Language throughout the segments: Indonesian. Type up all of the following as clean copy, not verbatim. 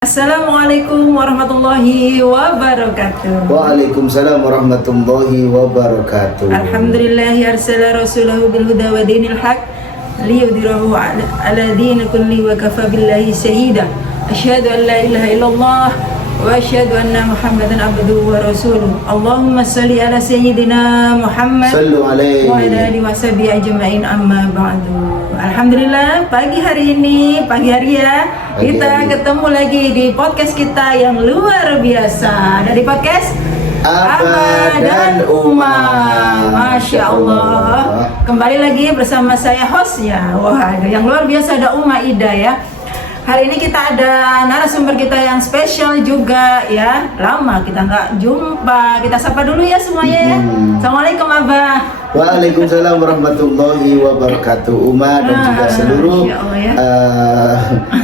Assalamualaikum warahmatullahi wabarakatuh. Waalaikumsalam warahmatullahi wabarakatuh. Alhamdulillahi arsala rasulahu bil huda wa dinil haq liyudhirahu ala dinil kulli wa kafa billahi syahida. Asyhadu an la ilaha illallah wa asyhadu anna Muhammadan abduhu wa rasuluh. Allahumma shalli ala sayyidina Muhammad Sallu alaihi wa ala alihi washabihi ajmain, amma ba'du. Alhamdulillah pagi hari ya kita ketemu lagi di podcast kita yang luar biasa dari podcast Abah dan Uma. Masya Allah, kembali lagi bersama saya hostnya. Wah, yang luar biasa ada Uma Ida ya. Hari ini kita ada narasumber kita yang spesial juga ya. Lama kita nggak jumpa. Kita sapa dulu ya semuanya ya. Assalamualaikum Abah. Waalaikumsalam warahmatullahi wabarakatuh. Uma dan juga seluruh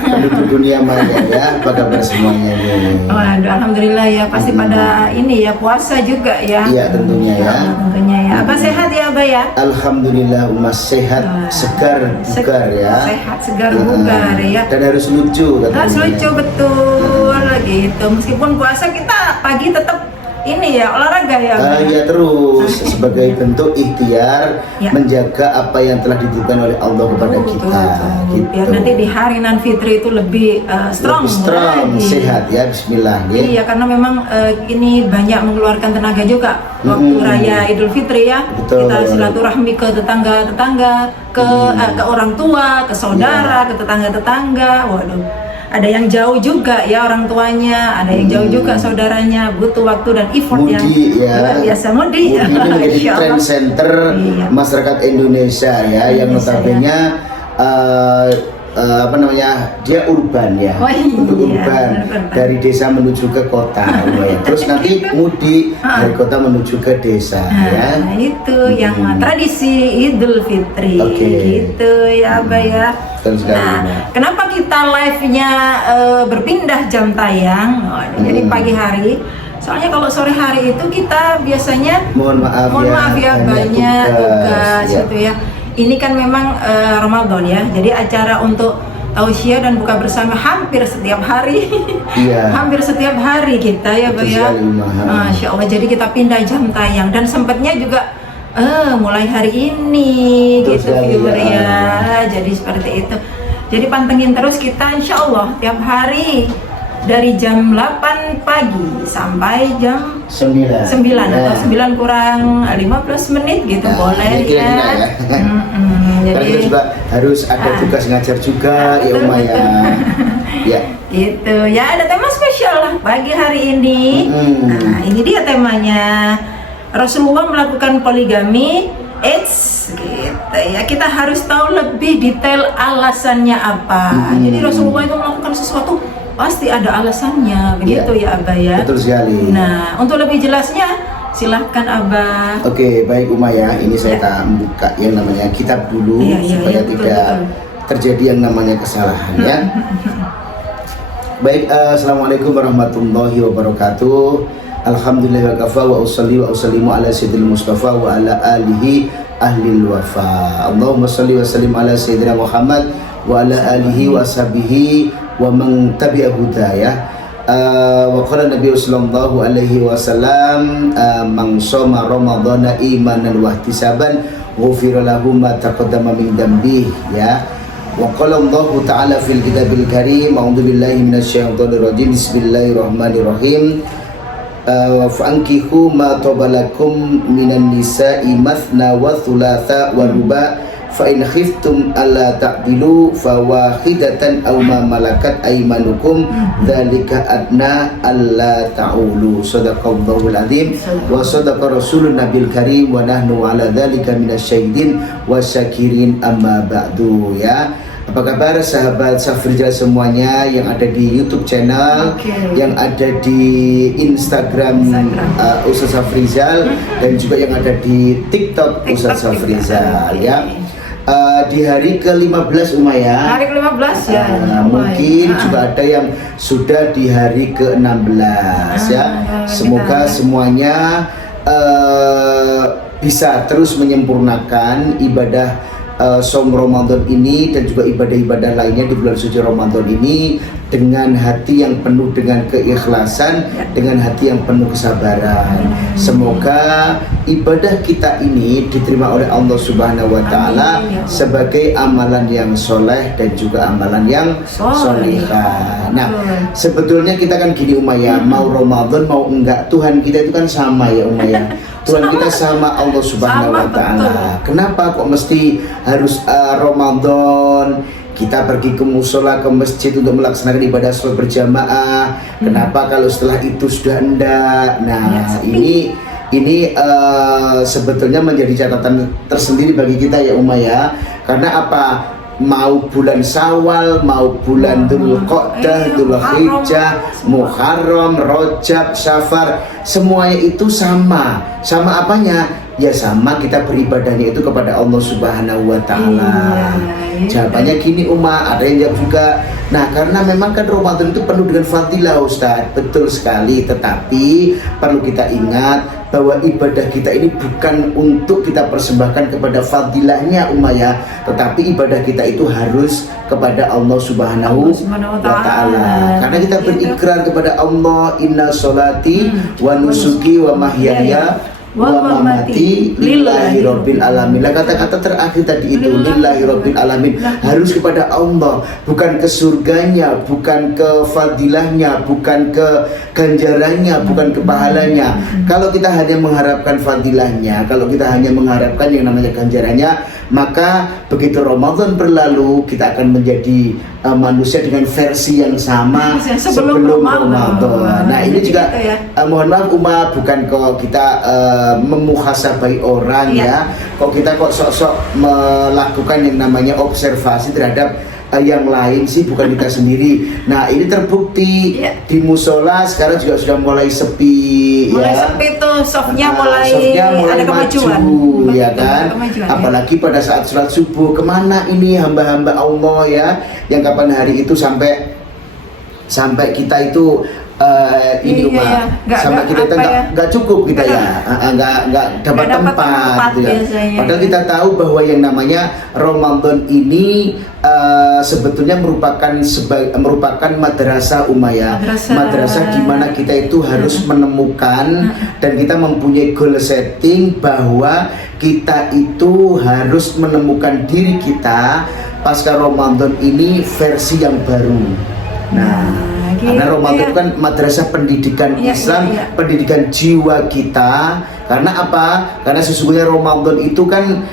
penduduk dunia maya ya. Apa kabar semuanya nih? Waduh, alhamdulillah ya, pasti pada ini ya puasa juga ya. Iya tentunya ya. Tentunya ya. Abah sehat ya Abah ya? Alhamdulillah Uma sehat, segar, bugar ya. Sehat, segar, bugar ya. Dan harus lucu katanya. Harus lucu betul gitu. Meskipun puasa kita pagi tetap ini ya olahraga ya. Ya terus sebagai bentuk ikhtiar ya, menjaga apa yang telah dititipkan oleh Allah kepada kita. Gitu. Biar nanti di hari nan fitri itu lebih strong, sehat ya. Bismillah. Ya. Iya, karena memang ini banyak mengeluarkan tenaga juga waktu raya Idul Fitri ya. Betul. Kita silaturahmi ke tetangga-tetangga, ke orang tua, ke saudara, ke tetangga-tetangga. Waduh, ada yang jauh juga ya orang tuanya, ada yang jauh juga saudaranya, butuh waktu dan effort yang luar biasa. Mudi ini menjadi trend center masyarakat Indonesia ya, yang notabene dia urban ya, urban dari desa menuju ke kota ya. Terus nanti mudik dari kota menuju ke desa ya. Nah itu yang tradisi Idul Fitri gitu ya Abah ya. Nah, kenapa kita live-nya berpindah jam tayang? Jadi pagi hari. Soalnya kalau sore hari itu kita biasanya mohon maaf ya banyak tugas gitu ya. Ini kan memang Ramadan ya. Jadi acara untuk tausiah dan buka bersama hampir setiap hari. Hampir setiap hari kita ya Pak ya. Masya Allah. Jadi kita pindah jam tayang dan sempatnya juga mulai hari ini gitu ya. Jadi seperti itu. Jadi pantengin terus kita, insya Allah tiap hari dari jam 8 pagi sampai jam 9 atau 9 kurang 15 menit gitu boleh ya. Jadi kita juga harus ada tugas ngajar juga ya Uma ya. Ya. Gitu ya, ada tema spesial lah pagi hari ini. Nah, ini dia temanya. Rasulullah melakukan poligami, gitu ya. Kita harus tahu lebih detail alasannya apa. Jadi Rasulullah itu melakukan sesuatu pasti ada alasannya, begitu ya Abah ya. Betul sekali. Nah, untuk lebih jelasnya silahkan Abah. Oke, baik Uma ya. Ini saya tak membuka yang namanya kitab dulu supaya tidak terjadi yang namanya kesalahan ya. Baik, assalamualaikum warahmatullahi wabarakatuh. Alhamdulillah wa kafa wa usalli wa usallimu ala sayyidil mustafa wa ala alihi ahlil wafa. Allahumma salli wa sallim ala sayyidina Muhammad wa ala alihi wa sahbihi wa man tabi'a hudaya. Wa qala Nabi sallallahu alaihi wasallam man shoma ramadhana imanan wa ihtisaban ghufira lahu ma taqaddama min dambi ya. Wa qala Allah ta'ala fil kitabil karim a'udzu billahi minasyaitonir rajim bismillahirrahmanirrahim. Fa'ankihu ma tobalakum minan nisa'i mathna wa thulatha wa ruba fa in khiftum alla ta'dilu fawahidatan aw ma malakat aymanukum dzalika adna alla ta'ulu. Shadaqallahul azim wa shadaqa rasulun nabil karim wa nahnu ala dzalika minasyahidin wasyakirin amma ba'du ya. Apa kabar sahabat Safrizal semuanya yang ada di YouTube channel, yang ada di Instagram Ustaz Safrizal, dan juga yang ada di TikTok Ustaz Safrizal ya. Di hari ke-15 Uma ya. Hari ke-15 ya. Mungkin juga ada yang sudah di hari ke-16 ya. Semoga semuanya bisa terus menyempurnakan ibadah Som Ramadan ini dan juga ibadah-ibadah lainnya di bulan suci Ramadan ini dengan hati yang penuh dengan keikhlasan, dengan hati yang penuh kesabaran. Semoga ibadah kita ini diterima oleh Allah Subhanahu wa taala sebagai amalan yang soleh dan juga amalan yang solehah. Nah, sebetulnya kita kan gini Umayyah, mau Ramadan mau enggak, Tuhan kita itu kan sama ya Umayyah. Tuhan kita sama Allah Subhanahu wa taala. Kenapa kok mesti harus Ramadan? Kita pergi ke musola, ke masjid untuk melaksanakan ibadah sholat berjamaah. Kenapa kalau setelah itu sudah enggak? Nah, ini sebetulnya menjadi catatan tersendiri bagi kita ya Umayyah. Karena apa? Mau bulan Syawal, mau bulan Dzulqa'dah, Dzulhijjah, Muharram, Rajab, Safar, semuanya itu sama. Sama apanya? Ya sama kita beribadahnya itu kepada Allah Subhanahu wa taala. Jawabannya gini ada yang jawab juga. Nah, karena memang kan Ramadan itu penuh dengan fadilah Ustaz. Betul sekali, tetapi perlu kita ingat bahwa ibadah kita ini bukan untuk kita persembahkan kepada fadilahnya Umayyah, tetapi ibadah kita itu harus kepada Allah Subhanahu wa taala. Karena kita berikrar kepada Allah, inna sholati wa nusuki wa mahyaya wa mamati lillahi rabbil alamin. Lah kata-kata terakhir tadi itu lillahi rabbil alamin, harus kepada Allah, bukan ke surganya, bukan ke fadilahnya, bukan ke ganjarannya, bukan ke pahalanya. Kalau kita hanya mengharapkan fadilahnya, kalau kita hanya mengharapkan yang namanya ganjarannya, maka begitu Ramadan berlalu kita akan menjadi manusia dengan versi yang sama sebelum Ramadan. Nah, ini juga mohon maaf bukan kok kita memuhasabai orang ya. Kok kita sok-sok melakukan yang namanya observasi terhadap yang lain sih, bukan kita sendiri. Nah, ini terbukti di musola sekarang juga sudah mulai sepi, sepi tuh, softnya mulai ada kemajuan, ya kan? Apalagi pada saat sholat subuh, kemana ini hamba-hamba Allah ya, yang kapan hari itu sampai kita itu ini sampai kita nggak cukup kita nggak dapat tempat gitu ya. Padahal kita tahu bahwa yang namanya Ramadan ini sebetulnya merupakan madrasah Umayyah, madrasah di mana kita itu harus menemukan dan kita mempunyai goal setting bahwa kita itu harus menemukan diri kita pasca Ramadan ini versi yang baru. Nah, karena Ramadan itu kan madrasah pendidikan Islam, pendidikan jiwa kita. Karena apa? Karena sesungguhnya Ramadan itu kan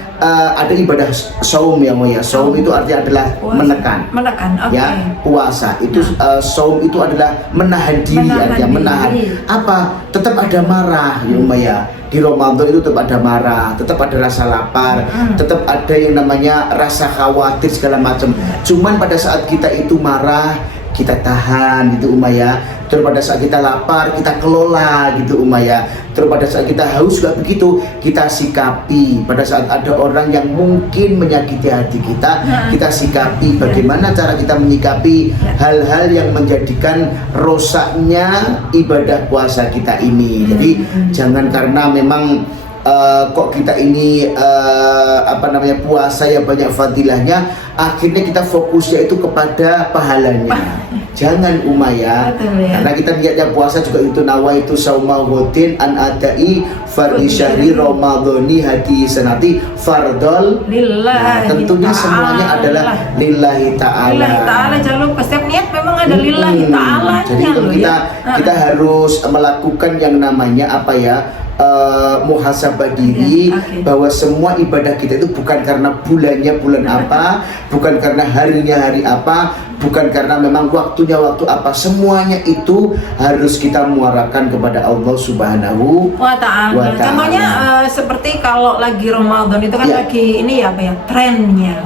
ada ibadah saum ya Moya. Saum itu artinya adalah menekan, ya, puasa. Itu saum itu adalah menahan diri, menahan. Apa? Tetap ada marah ya Moya. Di Ramadan itu tetap ada marah, tetap ada rasa lapar, tetap ada yang namanya rasa khawatir segala macam. Cuman pada saat kita itu marah, kita tahan gitu Umayyah. Terus pada saat kita lapar, kita kelola gitu Umayyah. Terus pada saat kita haus juga begitu, kita sikapi. Pada saat ada orang yang mungkin menyakiti hati kita, kita sikapi. Bagaimana cara kita menyikapi hal-hal yang menjadikan rosaknya ibadah puasa kita ini. Jadi jangan karena memang kok kita ini puasa yang banyak fadilahnya, akhirnya kita fokusnya itu kepada pahalanya. Jangan Umayyah, karena kita niatnya puasa juga itu nawaitu saumahuddin an adai fardhi syahri ramadhani hadi sanati fardol lillah. Nah, tentunya semuanya adalah lillahi ta'ala. Lillahi ta'ala, jangan lupa setiap niat memang ada lillahi ta'ala. Jadi kita harus melakukan yang namanya muhasabah diri, bahwa semua ibadah kita itu bukan karena bulannya bulan apa, bukan karena harinya hari apa, bukan karena memang waktunya waktu apa. Semuanya itu harus kita muarakan kepada Allah Subhanahu wa ta'ala. Contohnya seperti kalau lagi Ramadan itu kan lagi ini trennya.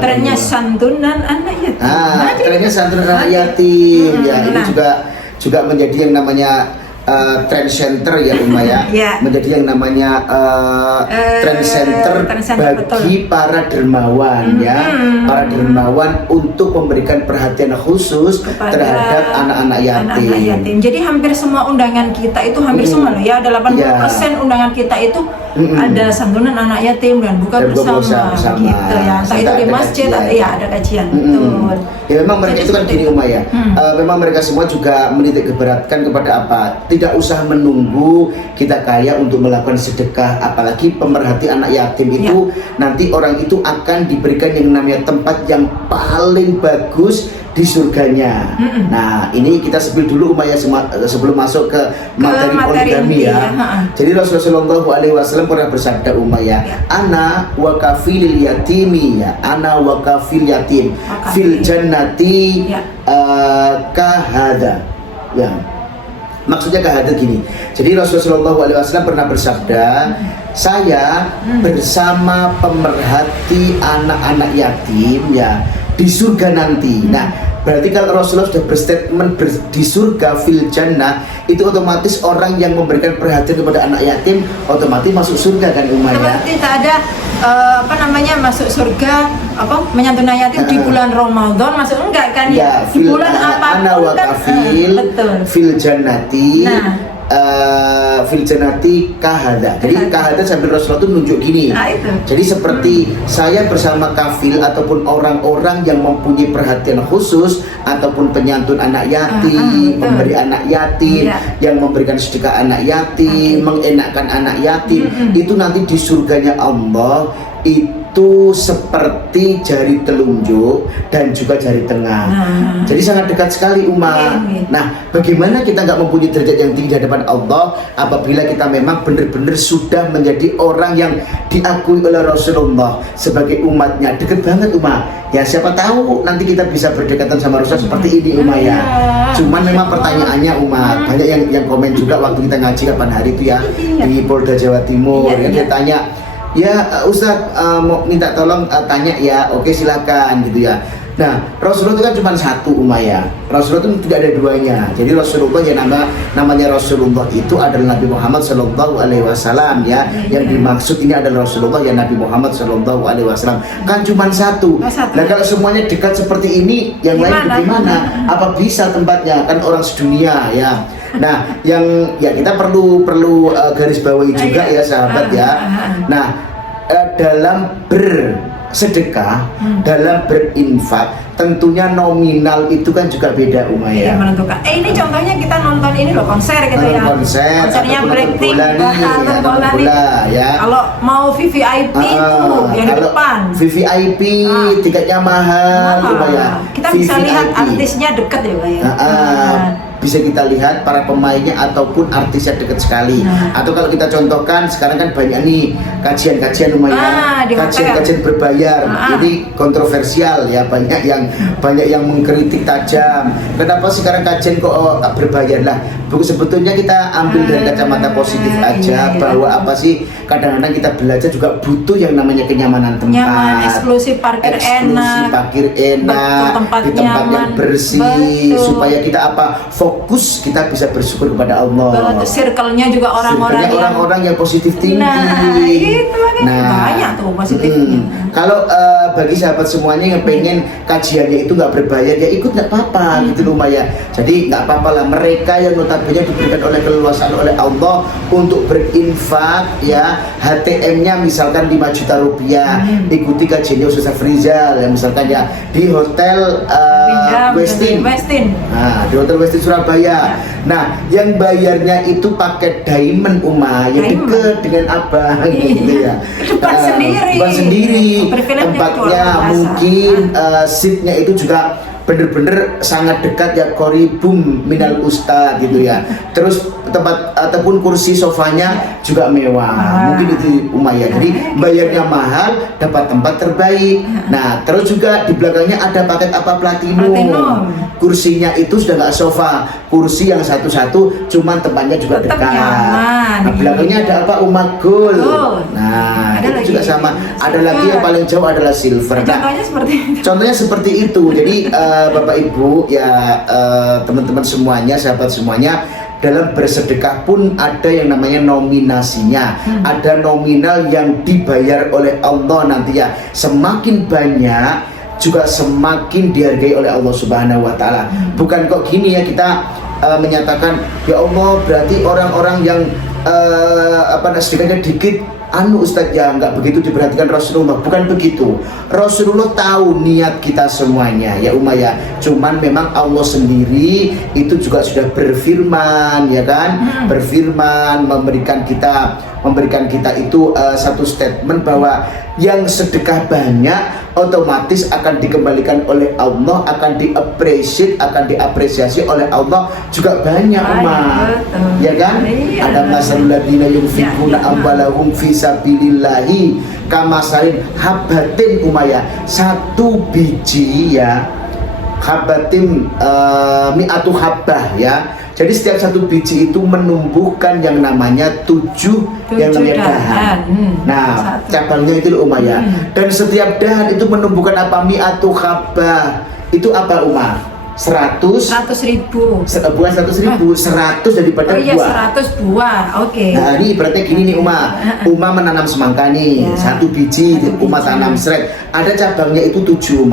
Trennya santunan anak yatim. Trennya santunan anak yatim. Ini juga menjadi yang namanya trend center ya Umayyah. Menjadi yang namanya trend center bagi para dermawan para dermawan untuk memberikan perhatian khusus terhadap anak-anak yatim. Jadi hampir semua undangan kita itu semua ada 80% undangan kita itu ada santunan anak yatim dan buka bersama gitu ya. Entah itu di masjid atau ya ada kajian. Betul. Ya memang mereka itu kan gini Uma ya. Memang mereka semua juga menitik keberatkan kepada apa? Tidak usah menunggu kita kaya untuk melakukan sedekah, apalagi pemerhati anak yatim itu nanti orang itu akan diberikan yang namanya tempat yang paling bagus di surganya. Nah, ini kita spill dulu Uma ya sebelum masuk ke materi poligami ya. Jadi Rasulullah SAW pernah bersabda Uma ya, ana wa kafilil yatimi ya, ana wa kafil yatim fil jannati kahada. Ya. Maksudnya kahada gini. Jadi Rasulullah SAW pernah bersabda, saya bersama pemerhati anak-anak yatim ya di surga nanti. Nah, berarti kalau Rasulullah sudah berstatement di surga fil jannah, itu otomatis orang yang memberikan perhatian kepada anak yatim otomatis masuk surga kan Uma ya. Berarti tak ada masuk surga menyantuni anak yatim di bulan Ramadan masuk enggak kan ya? Di bulan apapun kan fil jannati. Fil jannati kahada. Jadi kahada sambil Rasulullah itu nunjuk gini. Jadi seperti saya bersama kafil ataupun orang-orang yang mempunyai perhatian khusus ataupun penyantun anak yatim, memberi anak yatim, yang memberikan sedekah anak yatim, mengenakkan anak yatim, itu nanti di surganya Allah itu seperti jari telunjuk dan juga jari tengah. Jadi sangat dekat sekali Uma. Nah, bagaimana kita nggak mempunyai derajat yang tinggi di hadapan Allah apabila kita memang benar-benar sudah menjadi orang yang diakui oleh Rasulullah sebagai umatnya. Deket banget Uma. Ya siapa tahu nanti kita bisa berdekatan sama Rasul seperti ini Uma ya. Cuman memang pertanyaannya Uma, banyak yang komen juga waktu kita ngaji kapan hari itu ya di Polda Jawa Timur. Dia tanya, ya Ustadz mau minta tolong tanya ya, oke silakan gitu ya. Nah Rasulullah itu kan cuma satu Uma ya. Rasulullah itu tidak ada duanya. Jadi Rasulullah yang namanya Rasulullah itu adalah Nabi Muhammad SAW ya. Yang dimaksud ini adalah Rasulullah ya Nabi Muhammad SAW. Kan cuma satu. Nah kalau semuanya dekat seperti ini, yang lain bagaimana? Apa bisa tempatnya? Kan orang sedunia ya. Nah, yang ya kita perlu garis bawahi juga ya sahabat ya. Nah, dalam bersedekah, dalam berinfak, tentunya nominal itu kan juga beda Uma ya. Menentukan. Ini contohnya kita nonton ini loh konser gitu ya. Konsernya Blackpink, bola ya. Kalau mau VVIP itu yang di depan. VVIP tiketnya mahal Uma ya. Kita bisa lihat artisnya dekat ya Pak ya. Bisa kita lihat para pemainnya ataupun artisnya dekat sekali. Atau kalau kita contohkan sekarang kan banyak nih kajian-kajian lumayan, kajian-kajian berbayar. Ini kontroversial ya, banyak yang mengkritik tajam. Kenapa sekarang kajian kok berbayar lah? Sebetulnya kita ambil dari kacamata positif aja bahwa apa sih kadang-kadang kita belajar juga butuh yang namanya kenyamanan tempat, nyaman, eksklusif, parkir enak, betul, di tempat yang bersih, supaya kita fokus kita bisa bersyukur kepada Allah. Circle-nya juga orang-orang yang positif tinggi. Banyak tuh positifnya. Kalau bagi sahabat semuanya yang pengen kajiannya itu nggak berbayar, ya ikut nggak apa-apa gitu lumayan. Jadi nggak apa-apa lah, mereka yang notabene diberikan oleh keleluasaan oleh Allah untuk berinfak ya, HTM-nya misalkan 5 juta rupiah, ikuti kajiannya Ustaz Frizal ya misalkan ya di hotel Westin. Nah, di hotel Westin Surabaya. Nah, yang bayarnya itu pakai diamond Uma, yang deket dengan abang gitu ya. Depan sendiri. Tempatnya mungkin seatnya itu juga bener-bener sangat dekat ya, koribum minal ustad gitu ya. Terus tempat ataupun kursi sofanya juga mewah. Mungkin itu Uma ya. Jadi bayarnya mahal, dapat tempat terbaik. Nah, terus juga di belakangnya ada paket platinum. Kursinya itu sudah nggak sofa, kursi yang satu-satu, cuman tempatnya juga dekat. Nah, belakangnya ada Gold. Nah, itu juga sama. Ada lagi yang paling jauh adalah silver. Contohnya seperti itu. Jadi Bapak Ibu ya, teman-teman semuanya, sahabat semuanya, dalam bersedekah pun ada yang namanya nominasinya. Ada nominal yang dibayar oleh Allah nanti ya. Semakin banyak juga semakin dihargai oleh Allah Subhanahu wa taala. Bukan kok gini ya kita menyatakan ya Allah berarti orang-orang yang sedekahnya dikit anu Ustadz ya nggak begitu diperhatikan Rasulullah. Bukan begitu, Rasulullah tahu niat kita semuanya ya ya. Cuman memang Allah sendiri itu juga sudah berfirman ya kan, berfirman memberikan kita itu satu statement bahwa yang sedekah banyak otomatis akan dikembalikan oleh Allah, akan diapresiasi oleh Allah juga banyak ya kan. Ada masalul ladina yunfikuna amwalahum fi sabilillahi kamasalin habatin ya, satu biji ya, habatin mi'atu habbah ya. Jadi setiap satu biji itu menumbuhkan yang namanya tujuh yang namanya dahan. Nah, cabangnya itu loh ya. Dan setiap dahan itu menumbuhkan apa? Mi'atu habbah. Itu apa Umar? 100 ribu. Bukan 100 ribu, 100 daripada buah. 100 buah, oke. Nah ini ibaratnya gini nih Uma menanam semangka nih, satu biji, Uma tanam seret. Ada cabangnya itu 7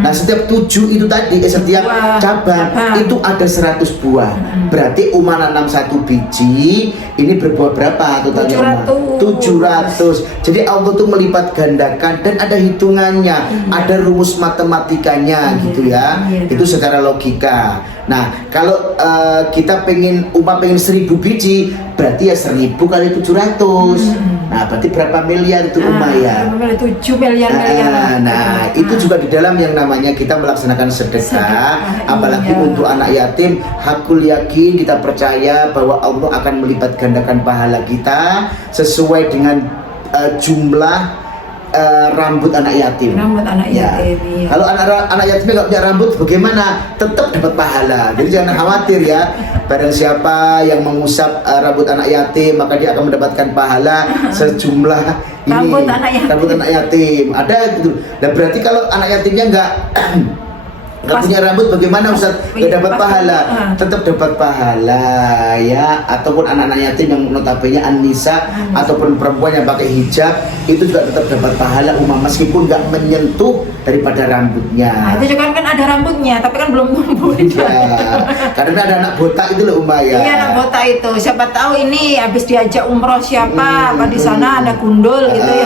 Nah setiap 7 itu tadi, setiap cabang itu ada 100 buah. Berarti Uma nanam satu biji, ini berbuah berapa totalnya 700. Jadi Allah tuh melipat gandakan dan ada hitungannya, ada rumus matematikanya gitu ya. Itu secara logika. Nah, kalau kita pengen 1000 biji, berarti ya 1000 kali 700. Nah, berarti berapa miliar itu ya? 7 miliar. Nah, itu juga di dalam yang namanya kita melaksanakan sedekah, apalagi untuk anak yatim, hakul yakin kita percaya bahwa Allah akan melipat gandakan pahala kita sesuai dengan jumlah rambut anak yatim. Kalau anak yatim nggak punya rambut, bagaimana? Tetap dapat pahala. Jadi jangan khawatir ya. Barang siapa yang mengusap rambut anak yatim, maka dia akan mendapatkan pahala sejumlah ini. Rambut anak yatim. Ada gitu. Dan berarti kalau anak yatimnya nggak punya rambut, bagaimana Ustaz? Gak dapat pahala? Tetap dapat pahala ya. Ataupun anak-anak yatim yang notabene an-nisa ataupun perempuan yang pakai hijab, itu juga tetap dapat pahala meskipun gak menyentuh daripada rambutnya. Nah, itu juga kan ada rambutnya, tapi kan belum tumbuh. Karena ada anak botak itu loh ya. Iya, anak botak itu. Siapa tahu ini habis diajak umroh siapa, apa di sana ada gundul gitu ya.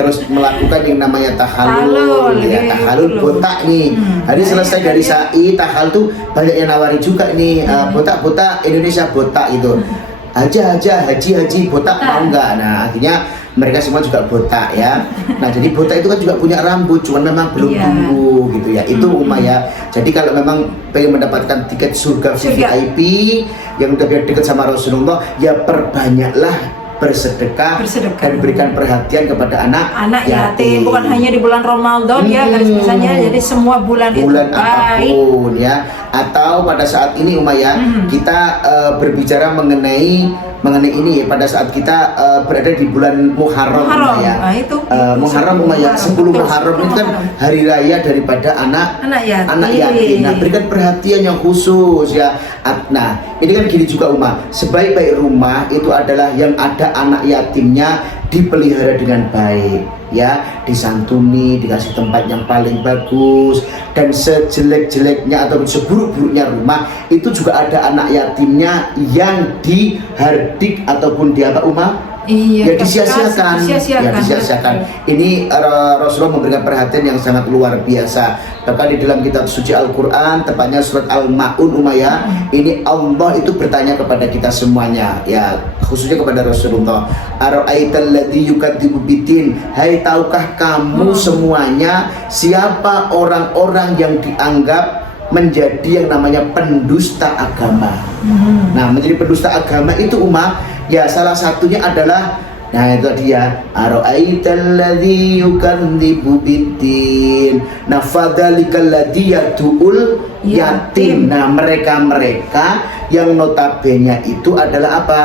Terus melakukan yang namanya tahalul ya, tahalul botak nih. Hari selesai dari sa'i tahal tuh banyak yang nawari juga nih, botak-botak Indonesia botak itu. Haji botak mau enggak? Nah, akhirnya mereka semua juga botak ya. Nah, jadi botak itu kan juga punya rambut, cuman memang belum tumbuh gitu ya. Itu ya. Jadi kalau memang pengen mendapatkan tiket surga VIP yang udah dekat sama Rasulullah, ya perbanyaklah bersedekah dan berikan perhatian kepada anak yatim. Bukan hanya di bulan Ramadan ya, garis besarnya. Jadi semua bulan itu apapun ya. Atau pada saat ini kita berbicara mengenai ini pada saat kita berada di bulan Muharram ya. Muharram ya, 10 Muharram itu kan hari raya daripada anak yatim. Nah, berikan perhatian yang khusus ya. Nah, ini kan gini juga sebaik-baik rumah itu adalah yang ada anak yatimnya dipelihara dengan baik ya, disantuni, dikasih tempat yang paling bagus. Dan sejelek-jeleknya atau seburuk-buruknya rumah itu juga ada anak yatimnya yang dihardik ataupun disia-siakan. Ini Rasulullah memberikan perhatian yang sangat luar biasa. Bahkan di dalam kitab suci Al-Quran, tepatnya surat Al-Ma'un ini Allah itu bertanya kepada kita semuanya ya, khususnya kepada Rasulullah. Ara'aital ladzi yukadzibu biddin, hai tahukah kamu semuanya siapa orang-orang yang dianggap menjadi yang namanya pendusta agama. Nah, menjadi pendusta agama itu ya salah satunya adalah itu dia ara'aital ladzi yukadzibu biddin. Nah, fadzalikal ladzi yad'ul yatim. Nah, mereka yang notabene itu adalah apa?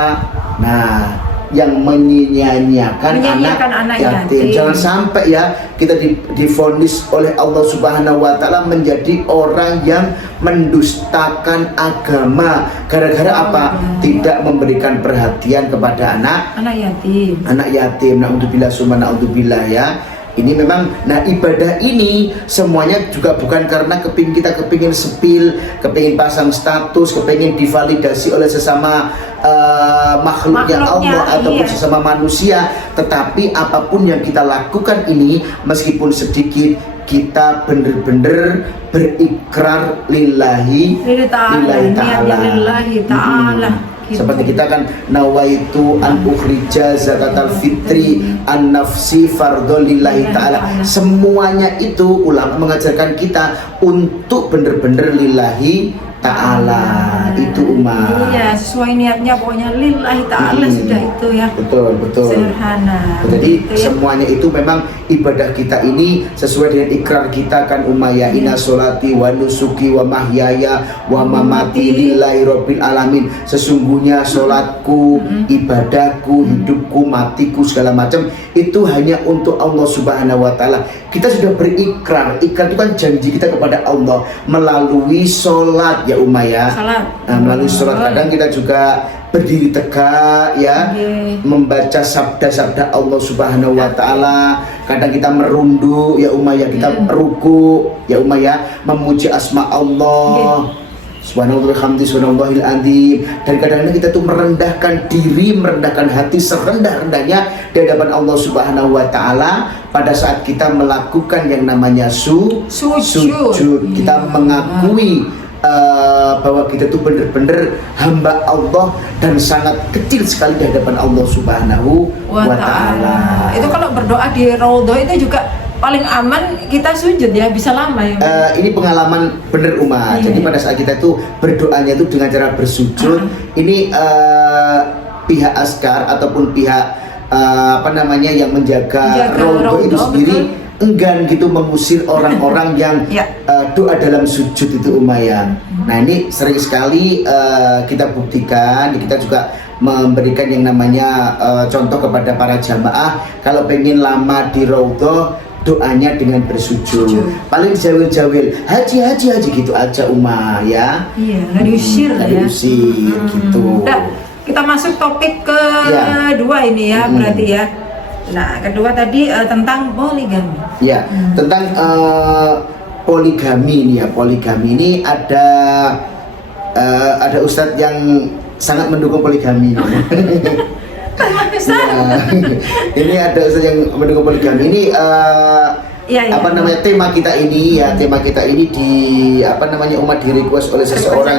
Nah, yang menyia-nyiakan anak yatim. Jangan sampai ya kita divonis oleh Allah Subhanahu wa taala menjadi orang yang mendustakan agama gara-gara apa? Tidak memberikan perhatian kepada anak yatim. Naudzubillah summa naudzubillah ya. Ini memang, nah ibadah ini semuanya juga bukan karena kita kepingin sepil, kepingin pasang status, kepingin divalidasi oleh sesama makhluknya Allah ataupun sesama manusia. Tetapi apapun yang kita lakukan ini, meskipun sedikit, kita benar-benar berikrar lillahi ta'ala. Seperti kita kan nawaitu an ukhrija zakatal fitri an nafsi fardhu lillahi ta'ala. Semuanya itu ulama mengajarkan kita untuk benar-benar lillahi ta'ala. Itu umat. Iya, sesuai niatnya pokoknya lillahi ta'ala sudah itu ya. Betul. Sederhana. Jadi gitu ya. semuanya itu memang ibadah kita ini sesuai dengan ikrar kita kan ummaya inna sholati wa nusuki wa mahyaya wa mamati lillahi rabbil alamin. Sesungguhnya sholatku, ibadahku, hidupku, matiku, segala macam itu hanya untuk Allah Subhanahu wa taala. Kita sudah berikrar. Ikrar itu kan janji kita kepada Allah melalui sholat ya ummaya. Nah, melalui sholat kadang kita juga berdiri tegak ya, membaca sabda-sabda Allah Subhanahu wa taala. Kadang kita merunduk ya ummaya, kita ruku ya ummaya, memuji asma Allah. Subhanallahil subhanallahil azim. Dan kadang-kadang kita tuh merendahkan diri, merendahkan hati serendah-rendahnya di hadapan Allah Subhanahu wa taala pada saat kita melakukan yang namanya sujud. Kita mengakui bahwa kita tuh benar-benar hamba Allah dan sangat kecil sekali di hadapan Allah Subhanahu wa taala. Itu kalau berdoa di raudhah itu juga paling aman kita sujud ya, bisa lama ya. Ini pengalaman bener umat. Jadi pada saat kita itu berdoanya itu dengan cara bersujud, ini pihak askar ataupun pihak yang menjaga raudhah itu sendiri enggan gitu mengusir orang-orang yang doa dalam sujud itu ummaya. Nah ini sering sekali kita buktikan, kita juga memberikan yang namanya contoh kepada para jamaah kalau pengen lama di raudhah doanya dengan bersujud. Paling jawil-jawil haji gitu aja ya. Iya, nggak diusir gitu. Udah, kita masuk topik kedua ini ya, berarti ya. Nah, kedua tadi tentang poligami. Ya, tentang poligami ini ya. Poligami ini ada ustadz yang sangat mendukung poligami. Ini ada ustadz yang mendukung poligami. Ini tema kita ini ya, tema kita ini umat di request oleh seseorang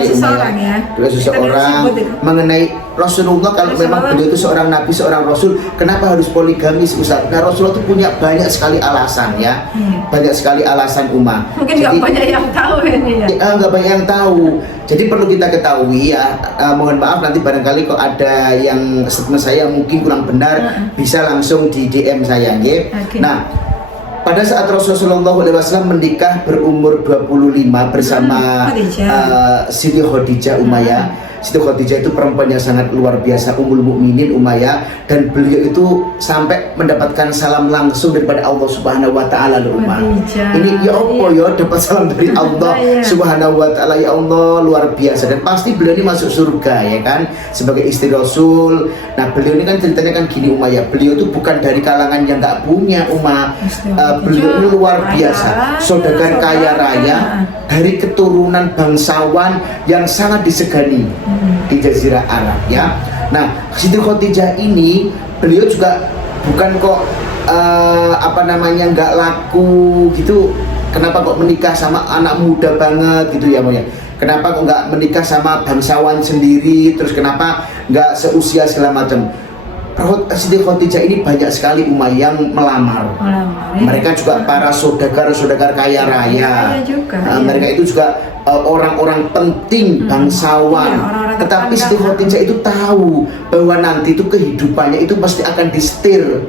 mengenai Rasulullah. Kalau memang beliau itu seorang nabi, seorang rasul, kenapa harus poligamis Ustaz? Nah, Rasulullah itu punya banyak sekali alasan ya. Banyak sekali alasan umat. Mungkin nggak banyak yang tahu ini ya. Nggak banyak yang tahu. Jadi perlu kita ketahui ya. Mohon maaf nanti barangkali kok ada yang statement saya mungkin kurang benar, bisa langsung di DM saya ya. Nah, pada saat Rasulullah SAW menikah berumur 25 bersama Siti Khadijah ummaya. Siti Khadijah itu perempuan yang sangat luar biasa, ummul mukminin ummaya, dan beliau itu sampai mendapatkan salam langsung daripada Allah Subhanahu wa taala Ini ya Allah ya dapat salam dari Allah Subhanahu wa taala, ya Allah luar biasa, dan pasti beliau ini masuk surga ya kan sebagai istri Rasul. Nah, beliau ini kan ceritanya kan gini ummaya, beliau itu bukan dari kalangan yang nggak punya beliau ini luar biasa, saudagar kaya raya dari keturunan bangsawan yang sangat disegani di Jazirah Arab ya. Nah, Siti Khadijah ini beliau juga bukan kok nggak laku gitu. Kenapa kok menikah sama anak muda banget gitu ya, kenapa kok nggak menikah sama bangsawan sendiri, terus kenapa nggak seusia segala macam. Siti Khadijah ini banyak sekali umat yang melamar. Mereka juga para saudagar kaya raya. Mereka itu juga orang-orang penting, bangsawan. Tetapi Siti Khadijah itu tahu bahwa nanti itu kehidupannya itu pasti akan disetir,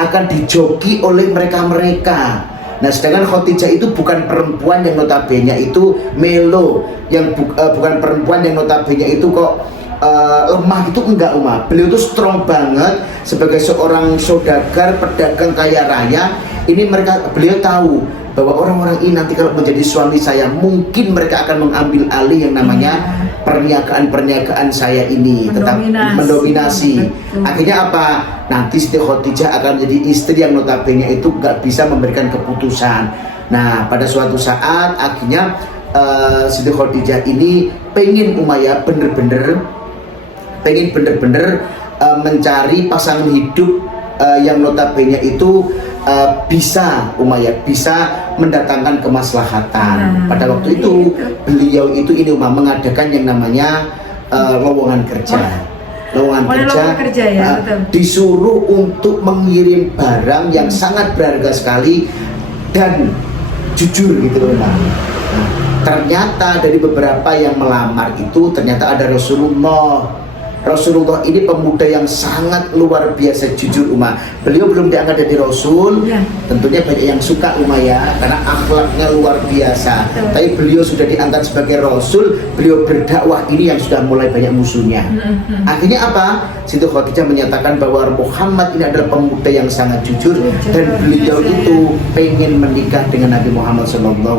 akan dijoki oleh mereka-mereka. Nah, sedangkan Khadijah itu bukan perempuan yang notabene itu melo, yang bukan perempuan yang notabene itu kok lemah, itu enggak beliau itu strong banget sebagai seorang saudagar pedagang kaya raya. Ini beliau tahu bahwa orang-orang ini nanti kalau menjadi suami saya mungkin mereka akan mengambil alih yang namanya perniagaan saya ini tetap mendominasi. Akhirnya apa? Nanti Siti Khadijah akan jadi istri yang notabene itu nggak bisa memberikan keputusan. Nah, pada suatu saat akhirnya Siti Khadijah ini pengen Umayyah bener-bener mencari pasangan hidup yang notabene itu bisa Umayyah bisa mendatangkan kemaslahatan. Pada waktu itu beliau itu ini mengadakan yang namanya lowongan kerja. Lowongan kerja ya, disuruh untuk mengirim barang yang sangat berharga sekali dan jujur gitu loh. Nah, ternyata dari beberapa yang melamar itu ternyata ada Rasulullah. Rasulullah ini pemuda yang sangat luar biasa jujur Beliau belum diangkat jadi Rasul ya. Tentunya banyak yang suka Umayyah karena akhlaknya luar biasa. Tapi beliau sudah diangkat sebagai Rasul. Beliau berdakwah ini yang sudah mulai banyak musuhnya. Akhirnya apa? Siti Khadijah menyatakan bahwa Muhammad ini adalah pemuda yang sangat jujur. Dan beliau itu pengen menikah dengan Nabi Muhammad SAW.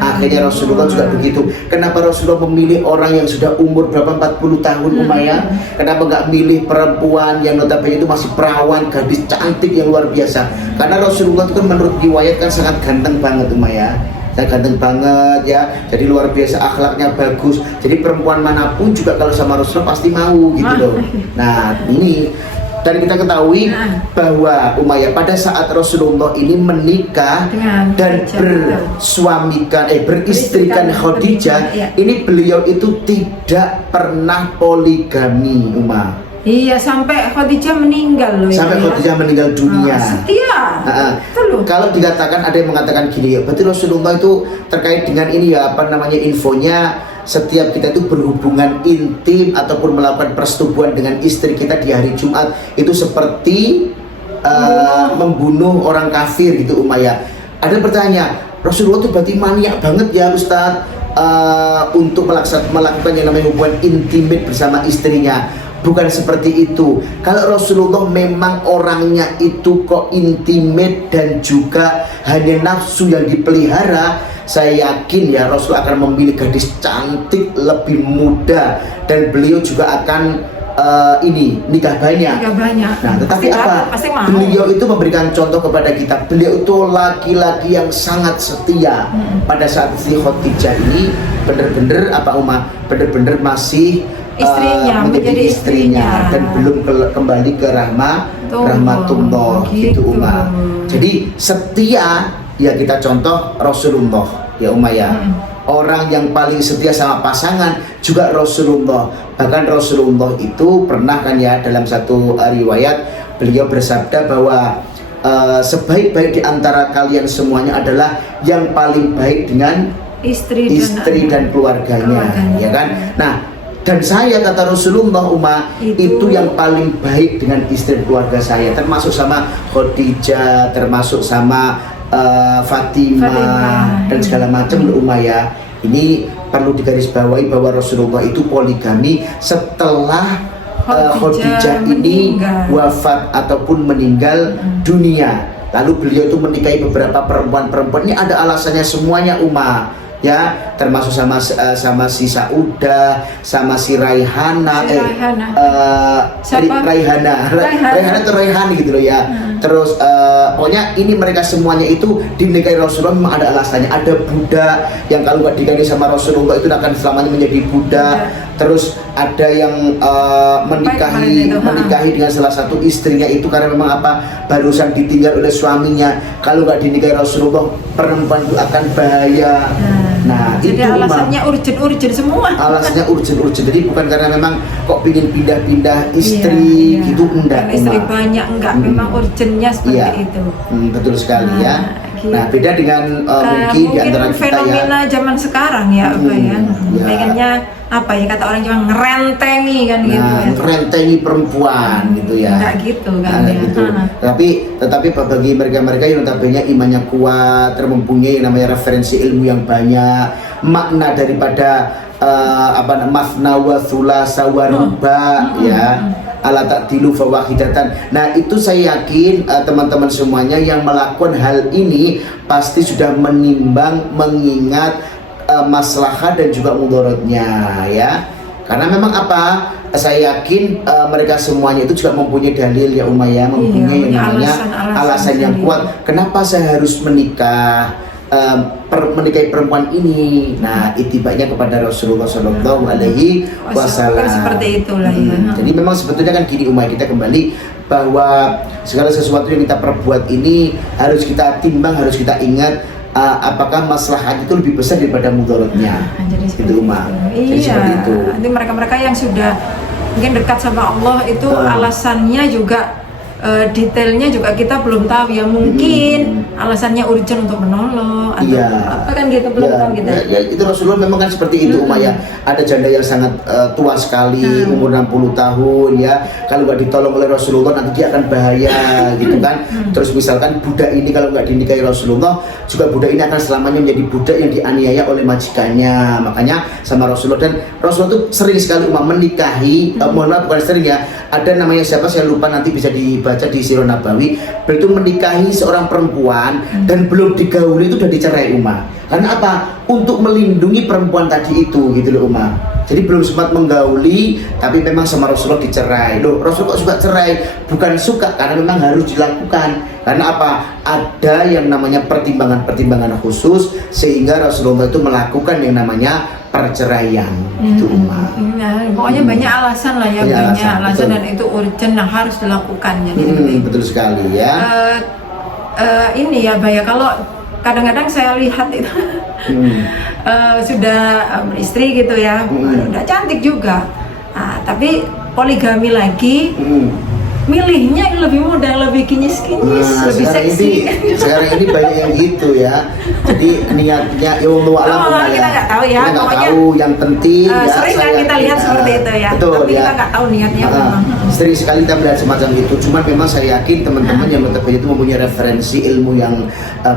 Akhirnya Rasulullah juga begitu. Kenapa Rasulullah memilih orang yang sudah umur berapa 40 tahun Umayyah? Kenapa nggak milih perempuan yang notabene itu masih perawan, gadis cantik yang luar biasa? Karena Rasulullah itu kan menurut riwayat kan sangat ganteng banget Umayyah. Ganteng banget ya, jadi luar biasa, akhlaknya bagus. Jadi perempuan manapun juga kalau sama Rasulullah pasti mau gitu loh. Nah ini dan kita ketahui bahwa Umayyah pada saat Rasulullah ini menikah dan beristrikan Khadijah, ini beliau itu tidak pernah poligami Iya, sampai Khadijah meninggal loh. Sampai Khadijah meninggal dunia. Setia. Kalau dikatakan ada yang mengatakan gini ya, berarti Rasulullah itu terkait dengan ini ya, apa namanya infonya, setiap kita itu berhubungan intim ataupun melakukan persetubuhan dengan istri kita di hari Jumat itu seperti membunuh orang kafir gitu Umayyah. Ada pertanyaan, Rasulullah itu berarti maniak banget ya Ustadz untuk melakukan yang namanya hubungan intimate bersama istrinya. Bukan seperti itu. Kalau Rasulullah memang orangnya itu kok intimate dan juga hanya nafsu yang dipelihara, saya yakin ya Rasul akan memilih gadis cantik lebih muda dan beliau juga akan nikah banyak. Nah, tetapi beliau itu memberikan contoh kepada kita. Beliau itu laki-laki yang sangat setia. Pada saat Siti Khadijah ini bener-bener masih menjadi istrinya dan belum kembali ke rahmatullah gitu Jadi setia ya kita contoh Rasulullah ya Umayyah. Orang yang paling setia sama pasangan juga Rasulullah. Bahkan Rasulullah itu pernah kan ya dalam satu riwayat beliau bersabda bahwa sebaik-baik di antara kalian semuanya adalah yang paling baik dengan istri dan keluarganya. Ya kan? Nah, dan saya kata Rasulullah itu yang paling baik dengan istri dan keluarga saya, termasuk sama Khadijah, termasuk sama Fatimah dan segala macam Umayyah. Ini perlu digarisbawahi bahwa Rasulullah itu poligami setelah Khadijah ini wafat ataupun meninggal dunia. Lalu beliau itu menikahi beberapa perempuan-perempuan. Ini ada alasannya semuanya ya, termasuk sama si Saudah, sama si Raihana, Raihana atau Raihani gitu loh ya. Terus pokoknya ini mereka semuanya itu dinikahi Rasulullah memang ada alasannya. Ada budak yang kalau nggak dinikahi sama Rasulullah itu akan selamanya menjadi budak. Terus ada yang menikahi dengan salah satu istrinya itu karena memang barusan ditinggal oleh suaminya. Kalau nggak dinikahi Rasulullah, perempuan itu akan bahaya. Nah, jadi itu alasannya urgent semua. Alasannya urgent. Jadi bukan karena memang kok pingin pindah-pindah istri gitu, enggak. Istri banyak enggak, memang urgentnya seperti itu. Betul sekali ya. Gitu. Nah, beda dengan mungkin di antara kita fenomena zaman sekarang ya, pengennya kata orang Jawa ngerentengi kan gitu ya. Ngerentengi perempuan gitu ya. Enggak gitu kan ya. Gitu. Tetapi bagi mereka yang notabene imannya kuat, mempunyai namanya referensi ilmu yang banyak, makna daripada masna wa thulatsa wa ruba ya. Ala ta'dilu fawahidatan. Nah, itu saya yakin teman-teman semuanya yang melakukan hal ini pasti sudah menimbang, mengingat maslahah dan juga mudaratnya ya. Karena memang apa? Saya yakin mereka semuanya itu juga mempunyai dalil ya Umayyah, mempunyai yang namanya alasan yang kuat. Kenapa saya harus menikah? Menikahi perempuan ini, nah itibanya kepada Rasulullah Shallallahu Alaihi Wasallam. Seperti itulah ya. Jadi memang sebetulnya kan gini Umayyah, kita kembali bahwa segala sesuatu yang kita perbuat ini harus kita timbang, harus kita ingat apakah maslahat itu lebih besar daripada mudaratnya. Itu Umar. Iya. Seperti itu. Nanti mereka-mereka yang sudah mungkin dekat sama Allah itu alasannya juga detailnya juga kita belum tahu ya, mungkin alasannya urgent untuk menolong atau apa kan gitu, belum tahu gitu. Ya, itu Rasulullah memang kan seperti itu Umayyah. Ada janda yang sangat tua sekali, umur 60 tahun ya. Kalau nggak ditolong oleh Rasulullah nanti dia akan bahaya gitu kan. Terus misalkan budak ini kalau nggak dinikahi Rasulullah, juga budak ini akan selamanya menjadi budak yang dianiaya oleh majikannya. Makanya sama Rasulullah, dan Rasulullah itu sering sekali menikahi, mohon maaf bukan sering ya, ada namanya siapa saya lupa, nanti bisa dibaca di Sirah Nabawi. Beliau itu menikahi seorang perempuan dan belum digauli itu sudah dicerai Umar. Karena apa? Untuk melindungi perempuan tadi itu gitu loh Umar. Jadi belum sempat menggauli tapi memang sama Rasulullah dicerai. Loh, Rasul kok suka cerai? Bukan suka, karena memang harus dilakukan. Karena apa? Ada yang namanya pertimbangan-pertimbangan khusus sehingga Rasulullah itu melakukan yang namanya perceraian itu Umar. Pokoknya banyak alasan lah ya, banyak alasan dan itu urgent, nah harus dilakukan. Jadi betul sekali ya. Ini ya Baya, kalau kadang-kadang saya lihat itu sudah beristri gitu ya, udah cantik juga, tapi poligami lagi. Milihnya yang lebih mudah, lebih kinyis-kinyis, lebih seksi. Sekarang ini banyak yang gitu ya. Jadi niatnya ya Allah kita nggak tahu ya. Kita nggak tahu, yang penting ya. Sering kan kita lihat seperti itu ya. Betul, tapi ya. kita nggak tahu niatnya memang. Sering sekali kita melihat semacam itu. Cuman memang saya yakin teman-teman yang notabene itu mempunyai referensi ilmu yang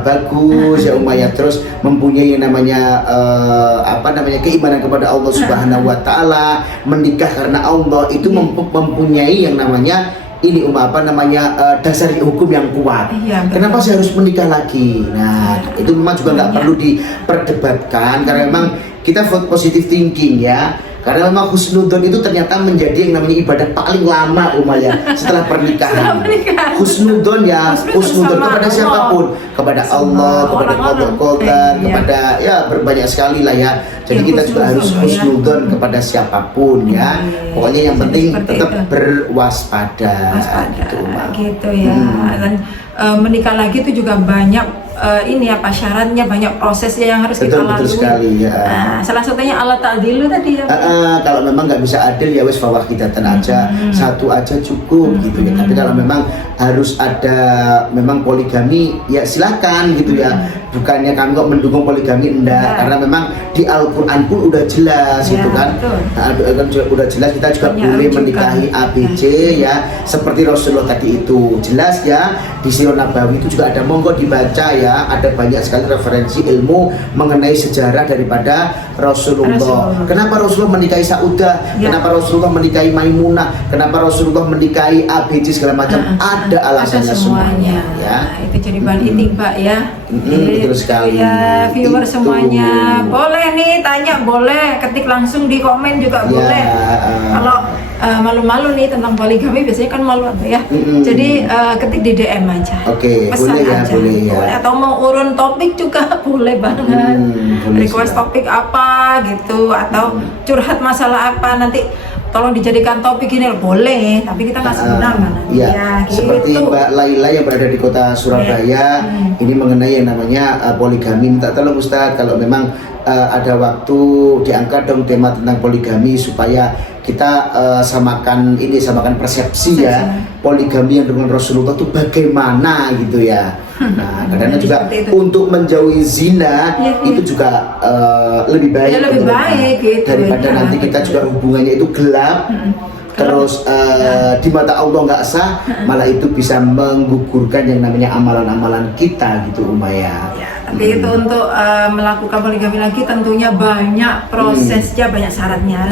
bagus ya Umayyah, terus mempunyai yang namanya keimanan kepada Allah Subhanahu Wa Taala, menikah karena Allah itu mempunyai yang namanya ini dasar hukum yang kuat. Kenapa saya harus menikah lagi? Nah, itu memang juga nggak perlu diperdebatkan karena memang kita vote positive thinking ya. Karena memang husnudzon itu ternyata menjadi yang namanya ibadah paling lama Umayyah setelah pernikahan. Husnudzon ya, husnudzon kepada siapapun, kepada Allah, kepada qadar, kepada ya berbanyak sekali lah ya. Jadi kita juga harus husnudzon kepada siapapun ya. Pokoknya yang penting tetap berwaspada. Gitu ya. Dan menikah lagi itu juga banyak syaratnya, banyak prosesnya yang harus kita lalui. Betul sekali ya. Salah satunya alat ta'dilu tadi ya. Kalau memang nggak bisa adil ya wes fawahidatan aja, satu aja cukup gitu ya. Tapi kalau memang harus ada memang poligami ya silakan gitu ya. Bukannya kami kok mendukung poligami, enggak, karena memang di Al-Qur'an pun udah jelas gitu kan. Udah jelas kita juga boleh menikahi ABC ya, seperti Rasulullah tadi itu jelas ya. Di Sirah Nabawi itu juga ada, monggo dibaca ya, ada banyak sekali referensi ilmu mengenai sejarah daripada Rasulullah. Kenapa Rasulullah menikahi Saudah? Kenapa Rasulullah menikahi Maimunah? Kenapa Rasulullah menikahi ABC segala macam? Ada alasannya semuanya ya. Itu jadi bahan itibak ya. Betul sekali ya, viewer semuanya boleh nih tanya, boleh ketik langsung di komen juga boleh. Kalau malu-malu nih tentang poligami, biasanya kan malu apa ya, jadi ketik di DM aja, pesan boleh ya, aja boleh ya. Atau mau urun topik juga boleh banget, request topik apa gitu, atau curhat masalah apa, nanti tolong dijadikan topik ini, boleh, tapi kita nggak sebenarnya ya, seperti gitu. Mbak Laila yang berada di kota Surabaya ini mengenai yang namanya poligami, minta tolong Ustadz kalau memang ada waktu diangkat dong tema tentang poligami supaya kita samakan persepsi ya, poligami yang dengan Rasulullah itu bagaimana gitu ya. Nah, kadang-kadang juga untuk menjauhi zina itu juga lebih baik, gitu, daripada nanti kita juga hubungannya itu gelap. Terus di mata Allah nggak sah, malah itu bisa menggugurkan yang namanya amalan-amalan kita gitu Umayyah. Tapi itu untuk melakukan poligami lagi tentunya banyak prosesnya, banyak syaratnya.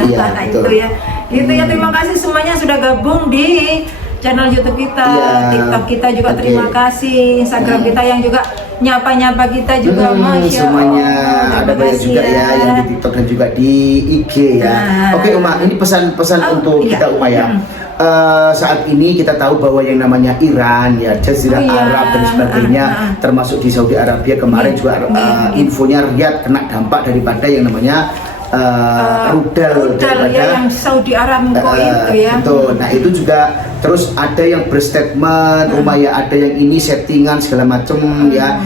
Itu ya. Gitu ya, terima kasih semuanya sudah gabung di channel YouTube kita, TikTok kita juga terima kasih, Instagram kita yang juga nyapa-nyapa kita juga, Masya semuanya Allah. ada banyak juga ya yang di TikTok dan juga di IG ya. Oke Uma, ini pesan-pesan untuk kita Uma ya. Saat ini kita tahu bahwa yang namanya Iran ya, Jazirah Arab dan sebagainya, termasuk di Saudi Arabia kemarin juga infonya Riyadh kena dampak daripada yang namanya rudal ya, yang Saudi Aramco itu ya. Betul. Nah itu juga terus ada yang berstatement Umaya, ada yang ini settingan segala macam ya,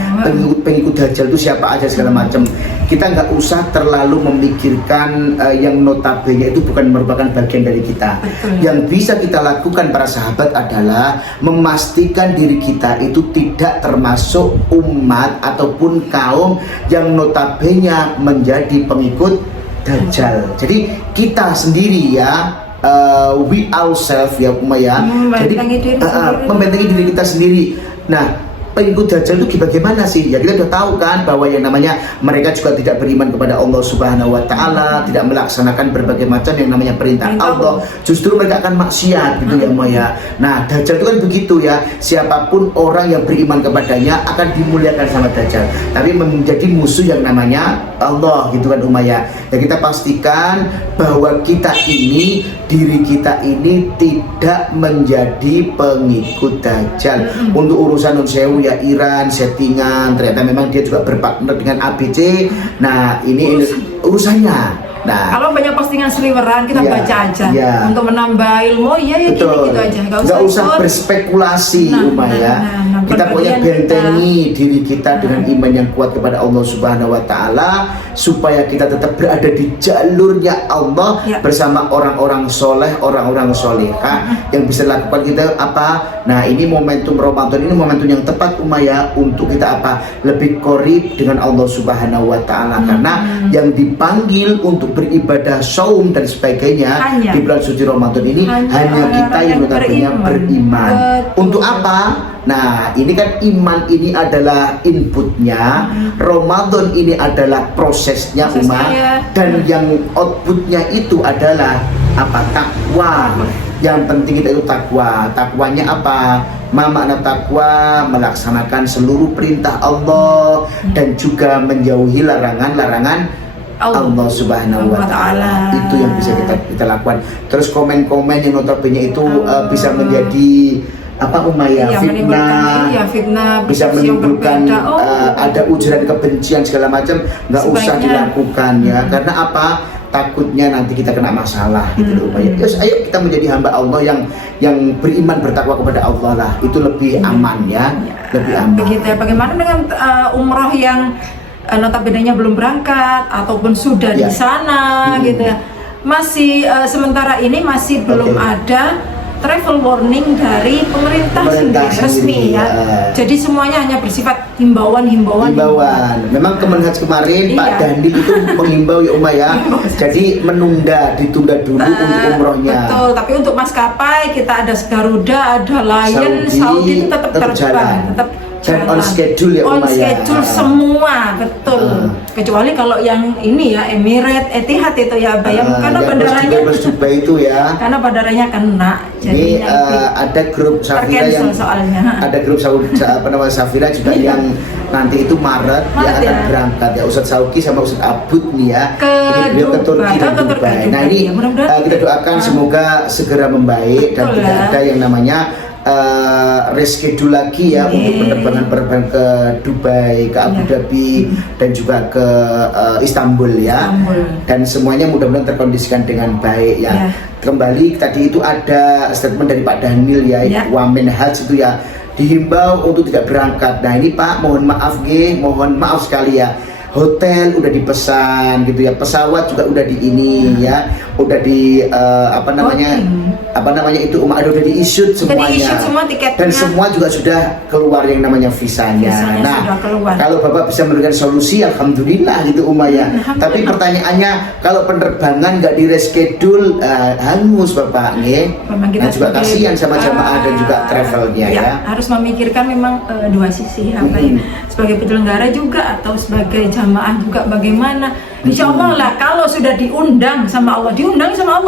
pengikut Dajjal itu siapa aja segala macam. Kita nggak usah terlalu memikirkan yang notabene itu bukan merupakan bagian dari kita. Betul. Yang bisa kita lakukan para sahabat adalah memastikan diri kita itu tidak termasuk umat ataupun kaum yang notabene menjadi pengikut Dajjal. Jadi kita sendiri ya, we ourselves ya Umaya. Jadi membentengi diri kita sendiri. Nah, pengikut Dajjal itu bagaimana sih? Ya kita sudah tahu kan bahwa yang namanya mereka juga tidak beriman kepada Allah Subhanahu wa taala, tidak melaksanakan berbagai macam yang namanya perintah Allah. Justru mereka akan maksiat gitu ya Maya. Nah, Dajjal itu kan begitu ya. Siapapun orang yang beriman kepadanya akan dimuliakan sama Dajjal. Tapi menjadi musuh yang namanya Allah gitu kan Umaya. Ya kita pastikan bahwa kita ini, diri kita ini tidak menjadi pengikut Dajjal. Untuk urusan Nunsewu ya Iran settingan, ternyata memang dia juga berpartner dengan ABC. Nah ini urusannya. Nah, kalau banyak postingan seliweran kita baca aja untuk menambah ilmu ya betul. gitu aja, nggak usah berspekulasi Umaya. Kita pokoknya bentengi diri kita dengan iman yang kuat kepada Allah Subhanahu wa taala supaya kita tetap berada di jalurnya Allah bersama orang-orang soleh, orang-orang solehah yang bisa lakukan kita apa. Nah ini momentum Ramadan, ini momentum yang tepat Umaya untuk kita apa, lebih korib dengan Allah Subhanahu wa taala. Karena yang dipanggil untuk beribadah saum dan sebagainya di bulan suci Ramadan ini hanya kita yang notabene beriman. Untuk apa? Nah ini kan iman ini adalah inputnya, Ramadan ini adalah prosesnya umat, dan yang outputnya itu adalah apa? Takwa. Yang penting kita itu takwa. Takwanya apa? Makna takwa melaksanakan seluruh perintah Allah dan juga menjauhi larangan-larangan Allah Subhanahu wa taala. Itu yang bisa kita lakukan. Terus komen-komen yang notabene itu bisa menjadi apa Umaya, fitnah, bisa menimbulkan ada ujaran kebencian segala macam, nggak usah dilakukan ya. Karena apa? Takutnya nanti kita kena masalah gitu loh Umaya. Yus, ayo kita menjadi hamba Allah yang beriman bertakwa kepada Allah lah. Itu lebih aman ya, lebih aman. Begitu ya. Bagaimana dengan umroh yang notabene-nya belum berangkat ataupun sudah di sana gitu ya? Masih sementara ini masih belum ada travel warning dari pemerintah sendiri resmi ya. Jadi semuanya hanya bersifat himbauan. Memang Kemenhaj kemarin Pak Dandi itu menghimbau ya Umaya. Jadi ditunda dulu untuk umrohnya. Betul, tapi untuk maskapai kita ada Garuda, ada Lion, Saudi itu tetap terbang, dan on schedule ya on schedule semua, betul. Kecuali kalau yang ini ya Emirates, Etihad itu ya bayang karena bandaranya Dubai itu ya. Karena bandaranya kena. Ini ada grup Safira yang soalnya. Ada grup Safira juga yang nanti itu Maret dia akan berangkat ya, Ustadz Sauki sama Ustadz Abud nih ya ke Turki dan Dubai. Nah ini kita doakan semoga segera membaik dan tidak ada yang namanya reschedule lagi ya untuk penerbangan ke Dubai, ke Abu Dhabi dan juga ke Istanbul ya. Dan semuanya mudah-mudahan terkondisikan dengan baik ya. Kembali tadi itu ada statement dari Pak Daniel ya, Wamenhaj itu ya dihimbau untuk tidak berangkat. Nah ini Pak mohon maaf sekali ya. Hotel udah dipesan gitu ya, pesawat juga udah di ini ya, udah di apa namanya itu udah di-issue semuanya, dan semua juga sudah keluar yang namanya visanya. Nah kalau Bapak bisa memberikan solusi alhamdulillah gitu Umaya. Tapi pertanyaannya kalau penerbangan nggak di-reschedule hangus Bapak nih. Nah juga kasihan sama jamaah dan juga travelnya ya. Harus memikirkan memang dua sisi apa ya, sebagai penyelenggara juga atau sebagai jamaah juga bagaimana. Insya Allah lah kalau sudah diundang sama Allah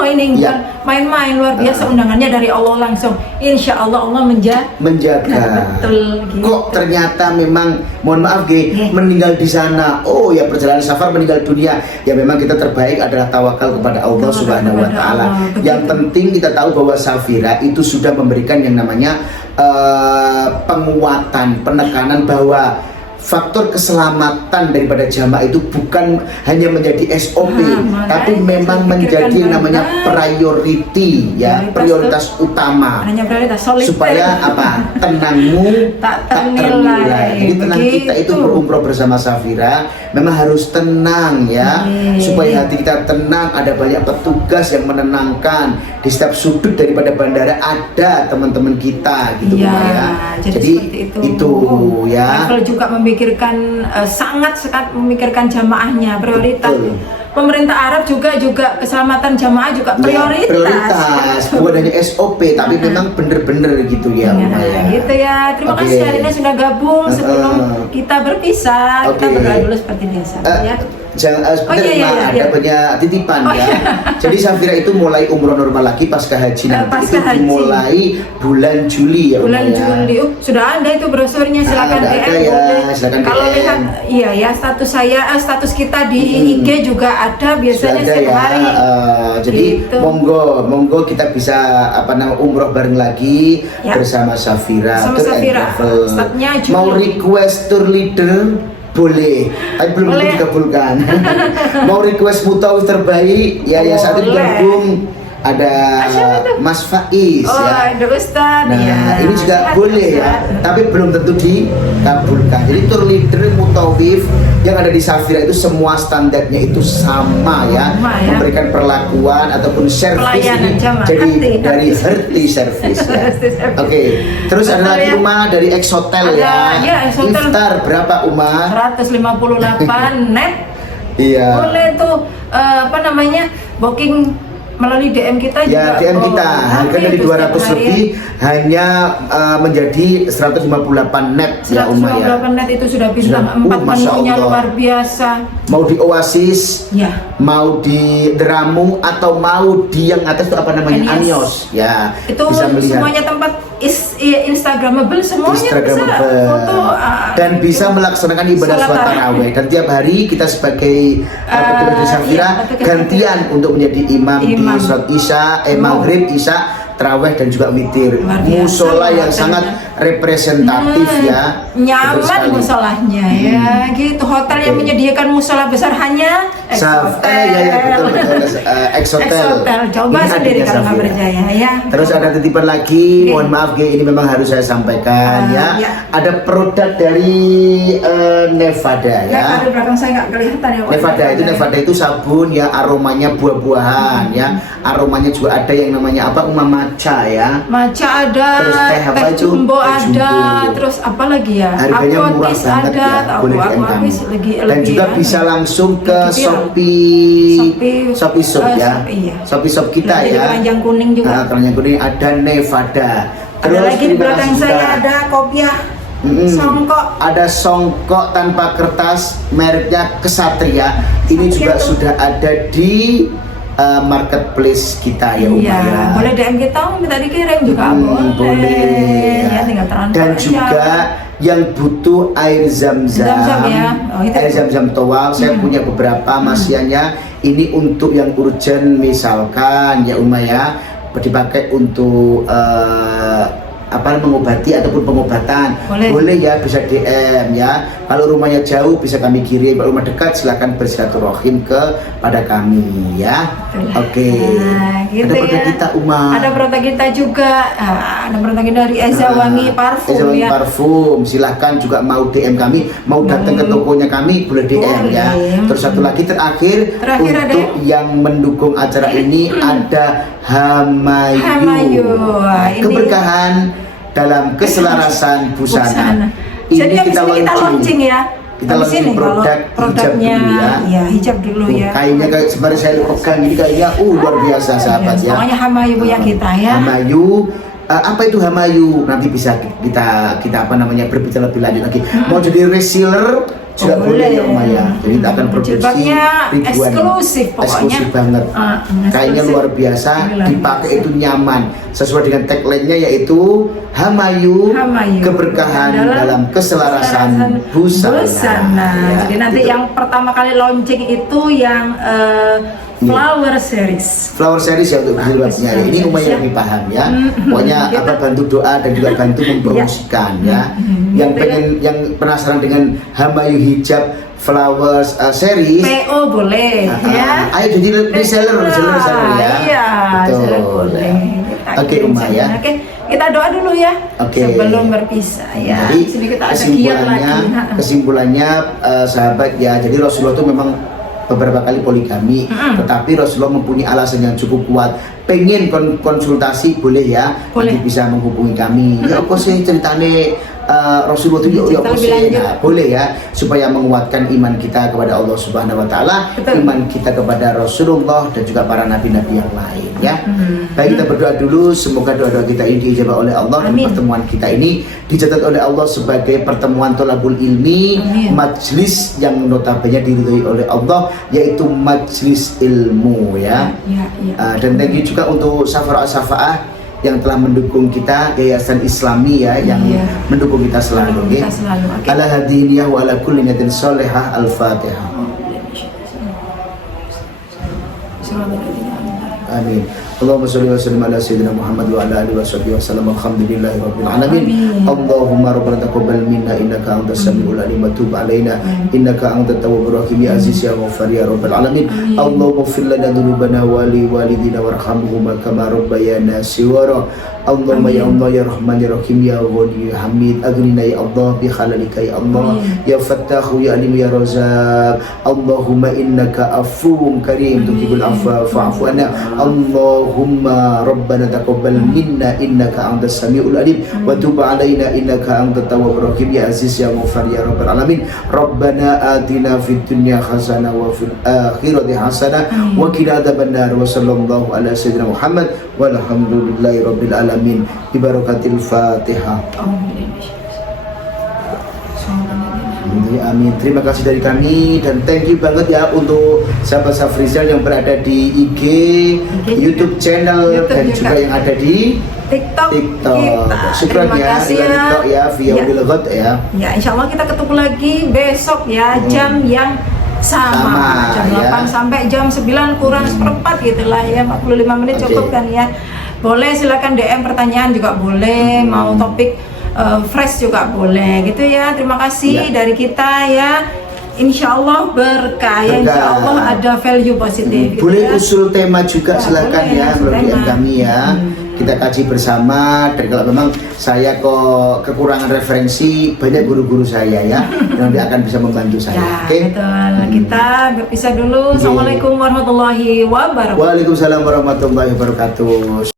ini bukan main-main, luar biasa undangannya dari Allah langsung. Insya Allah Allah menjaga. Betul. Gitu. Kok ternyata memang mohon maaf meninggal di sana. Oh ya, perjalanan safar meninggal dunia. Ya memang kita terbaik adalah tawakal kepada Allah Subhanahu wa taala. Yang penting kita tahu bahwa Safira itu sudah memberikan yang namanya penguatan, penekanan bahwa faktor keselamatan daripada jamaah itu bukan hanya menjadi SOP, tapi memang menjadi yang namanya priority ya, prioritas utama. Supaya apa? Tenangmu tak ternilai. Jadi tenang kita itu berumroh bersama Safira memang harus tenang ya, supaya hati kita tenang. Ada banyak petugas yang menenangkan di setiap sudut daripada bandara, ada teman-teman kita gitu ya. Jadi itu ya. Kalau juga memikirkan sangat memikirkan jamaahnya prioritas. Betul. Pemerintah Arab juga keselamatan jamaah juga prioritas. Bukan hanya SOP tapi memang bener-bener gitu ya. Gitu ya. Terima kasih hari ini sudah gabung. Sebelum kita berpisah, kita berdoa dulu seperti biasa ya. Jangan ada banyak titipan ya. Jadi Safira itu mulai umroh normal lagi pasca haji nanti itu dimulai bulan Juli ya. Bulan Juli. Sudah ada itu brosurnya, silakan DM. Silakan kalau lihat status saya, status kita di IG juga ada biasanya setiap hari. Jadi gitu. monggo kita bisa umroh bareng lagi bersama Safira. Mau request tour leader boleh, tapi belum tentu dikabulkan. Mau request mutawif terbaik ya, yang saat ini gabung ada Mas Faiz ya. Ada Ustaz. Nah, ini juga boleh ya, tapi belum tentu dikabulkan. Jadi tour leader mutawif yang ada di Safira itu semua standarnya itu sama ya, memberikan perlakuan ataupun service ini jadi dari Herti Service ya. Oke. Terus ada lagi rumah dari X Hotel ya. Iftar berapa Umar? 158 net. Iya. Boleh tuh booking melalui DM kita juga. Ya, DM kita. Harga dari 200 lebih hanya menjadi 158 net ya Umar ya. 158 net itu sudah bintang 4 menunya luar biasa. Mau di Oasis, mau di Deramu atau mau di yang atas itu apa namanya? Anios ya. Itu bisa melihat. semuanya tempat Instagramable, semuanya bisa foto dan bisa melaksanakan ibadah sholat tarawih. Dan tiap hari kita sebagai petugas di Safira gantian untuk menjadi imam di sholat Isya, Maghrib, Isya, tarawih dan juga witir. Musola yang sangat representatif ya. Nyaman musolahnya ya. Gitu. Hotel yang menyediakan musola besar hanya X Hotel. Coba sendiri kalau nggak percaya ya. Terus ada titipan lagi, mohon maaf ini memang harus saya sampaikan ya. Ada produk dari Nevada ya. Ada belakang saya nggak kelihatan ya. Nevada itu sabun ya, aromanya buah-buahan ya. Aromanya juga ada yang namanya matcha ya. Matcha ada, terus teh jumbo ada, terus apa lagi ya? Harganya murah banget ya. Boleh DM kami. Dan juga bisa langsung ke Shopee Shop ya. Shopee Shop kita ya. Keranjang kuning juga. Keranjang kuning ada Nevada. Ada lagi di belakang saya ada kopiah. Songkok. Ada songkok tanpa kertas mereknya Kesatria. Ini juga sudah ada di marketplace kita ya Umar. Boleh DM kita, minta dikirim juga boleh. Ya, tinggal transfer. Dan juga yang butuh air zam-zam ya. Air zam-zam towal, saya punya beberapa masiannya. Ini untuk yang urgent misalkan ya Umar ya, dipakai untuk mengobati ataupun pengobatan. Boleh ya, bisa DM ya. Kalau rumahnya jauh bisa kami kirim, kalau rumah dekat silakan bersilaturahim kepada kami ya. Oke. Gitu ada produk kita Umar. Ada produk kita juga. Ada produk kita dari Eza Wangi Parfum. Eza Wangi Parfum. Silahkan juga mau DM kami, mau datang ke tokonya kami boleh DM ya. Terus satu lagi terakhir untuk yang mendukung acara ini ada Hamayu. Keberkahan dalam keselarasan busana. Jadi kita launching ya. Kita launching produknya hijab dulu ya. Kayaknya sebenarnya saya pegang ini kayaknya luar biasa sahabat ya. Pokoknya Hamayu ya kita ya. Hamayu apa itu hamayu? Nanti bisa kita apa namanya berbicara lebih lanjut lagi. Mau jadi reseller juga boleh ya Maya. Jadi kita akan produksi ribuan, eksklusif pokoknya. Eksklusif banget. Kayaknya luar biasa, dipakai itu nyaman. Sesuai dengan tagline-nya yaitu hamayu, keberkahan dalam keselarasan busana. Ya, jadi nanti yang pertama kali launching itu yang flower series. Flower series ya untuk jilbabnya. Ini Umayyah lebih paham ya. Pokoknya apa bantu doa dan juga bantu mempromosikan ya. Yang penasaran dengan hamayu hijab flowers series PO boleh ya. Ayo jadi reseller ya. Iya, betul. Oke Umayyah. Oke, kita doa dulu ya. Sebelum berpisah ya. Jadi sini kita kesimpulannya sahabat ya. Jadi Rasulullah itu memang beberapa kali poligami, tetapi Rasulullah mempunyai alasan yang cukup kuat. Pengen konsultasi boleh ya, nanti bisa menghubungi kami. Ya apa sih ceritanya Rasulullah itu ya apa sih? Nah, boleh ya, supaya menguatkan iman kita kepada Allah Subhanahu Wa Taala, iman kita kepada Rasulullah dan juga para nabi-nabi yang lain ya. Baik, kita berdoa dulu, semoga doa-doa kita ini diijabah oleh Allah. Dan pertemuan kita ini dicatat oleh Allah sebagai pertemuan thalabul ilmi, majlis yang notabene diridhoi oleh Allah, yaitu majlis ilmu ya. Dan thank you juga untuk Safa'ah yang telah mendukung kita, Yayasan Islami ya, yang mendukung kita selalu. Ala hadiniyah wa ala kulli niyatin sholihah. Al-Fatihah. Amin. Allahumma sholli wa sallim ala sayyidina Muhammad wa ala alihi wa sahbihi wa sallam. Alhamdulillahi rabbil alamin. Allahumma rabbana taqabbal minna innaka antas samiul alim wa tub alaina innaka antat tawwabur rahim ya aziz ya ghafar ya rabbal alamin. Allahumma ighfir lana dhunubana wa li walidina warhamhuma kama rabbayana shighara. Allahumma ya Allah ya Rahman ya Rahim ya Ghani ya Hamid, aghnina ya Allah bi halalika ya Allah ya Fattahu ya Alim ya Razzaq. Allahumma innaka afuwwun karim tuhibbul afwa fa'fu anna. Allahumma rabbana taqabbal minna innaka antas samiul alim wa tub alaina innaka antat tawwabur rahim ya aziz ya ghafar ya rabbal alamin. Rabbana atina fid dunya hasanah wa fil akhirati hasanah wa qina adzabannar. Wa sallallahu ala sayyidina Muhammad walhamdulillahi rabbil alamin. Ibarakatil Fatihah. Amin. Terima kasih dari kami dan thank you banget ya untuk sahabat Safrizal yang berada di IG, YouTube channel dan juga yang ada di TikTok. Syukran ya, via Wilgot ya. Ya, insya Allah kita ketemu lagi besok ya, jam yang sama jam 8 sampai jam 9 kurang seperempat gitulah ya, 45 menit cukup kan ya. Boleh silakan DM pertanyaan juga boleh, mau topik fresh juga boleh gitu ya. Terima kasih dari kita ya. Insya Allah berkah ya, insya Allah ada value positif. Boleh gitu ya. Usul tema juga silakan ya melalui DM kami ya. Kita kaji bersama, dan kalau memang saya kok kekurangan referensi, banyak guru-guru saya ya yang nanti akan bisa membantu saya. Betul. Kita berpisah dulu. Assalamualaikum warahmatullahi wabarakatuh. Waalaikumsalam warahmatullahi wabarakatuh.